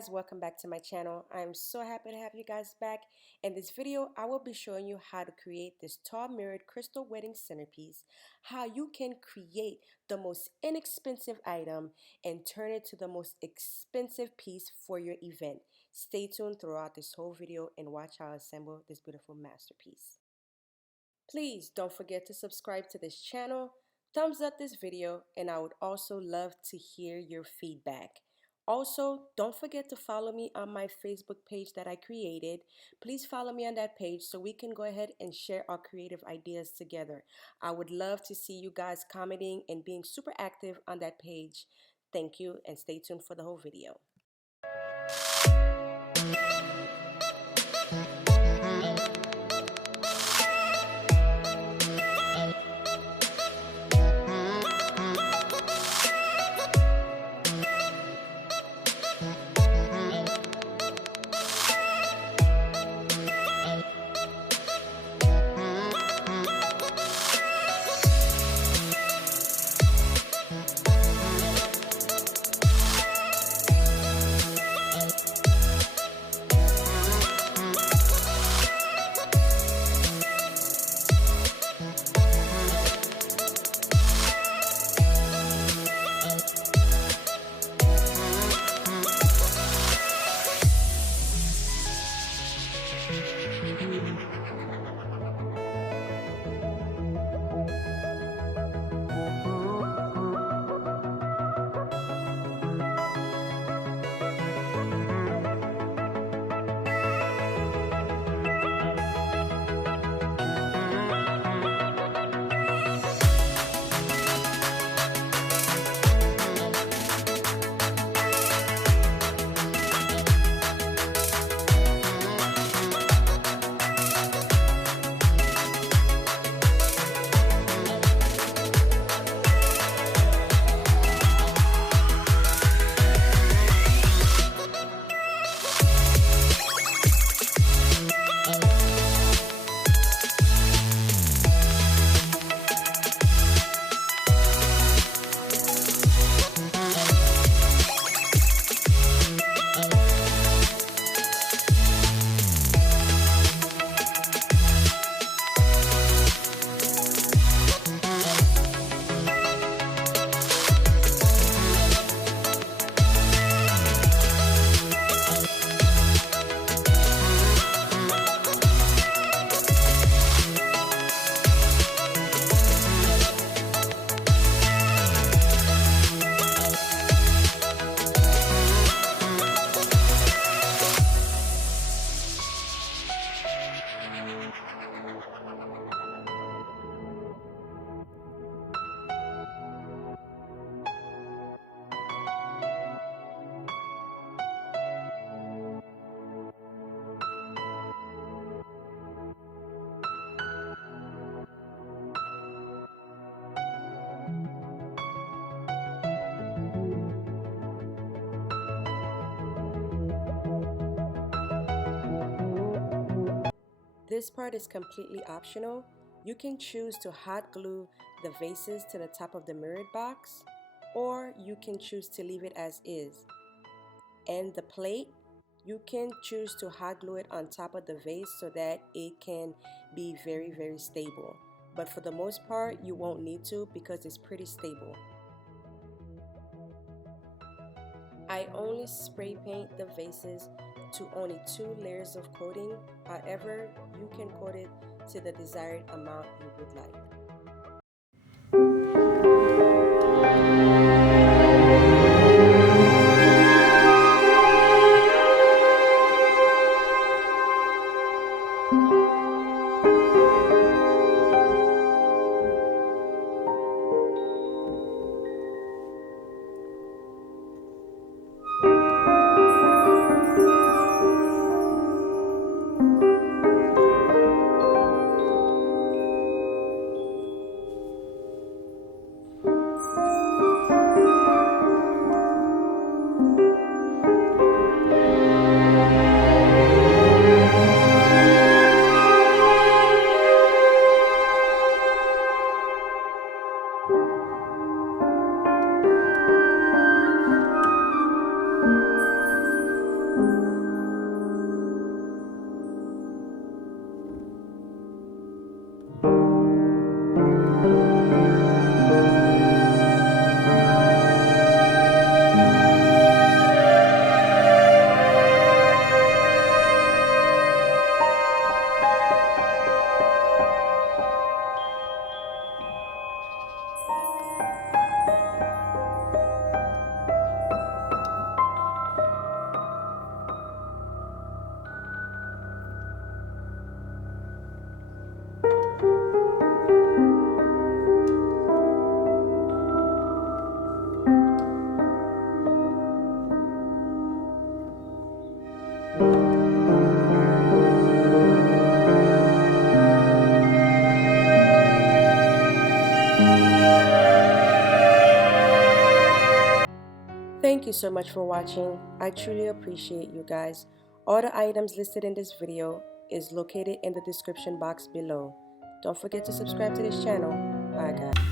guys, welcome back to my channel. I'm so happy to have you guys back. In this video, I will be showing you how to create this tall mirrored crystal wedding centerpiece, how you can create the most inexpensive item and turn it to the most expensive piece for your event. Stay tuned throughout this whole video and watch how I assemble this beautiful masterpiece. Please don't forget to subscribe to this channel, thumbs up this video, and I would also love to hear your feedback. Also, don't forget to follow me on my Facebook page that I created. Please follow me on that page so we can go ahead and share our creative ideas together. I would love to see you guys commenting and being super active on that page. Thank you, and stay tuned for the whole video. This part is completely optional. You can choose to hot glue the vases to the top of the mirrored box, or you can choose to leave it as is. And the plate, you can choose to hot glue it on top of the vase so that it can be very stable. But for the most part, you won't need to because it's pretty stable. I only spray paint the vases to only 2 layers of coating. However, you can coat it to the desired amount you would like. Thank you so much for watching. I truly appreciate you guys. All the items listed in this video is located in the description box below. Don't forget to subscribe to this channel. Bye guys.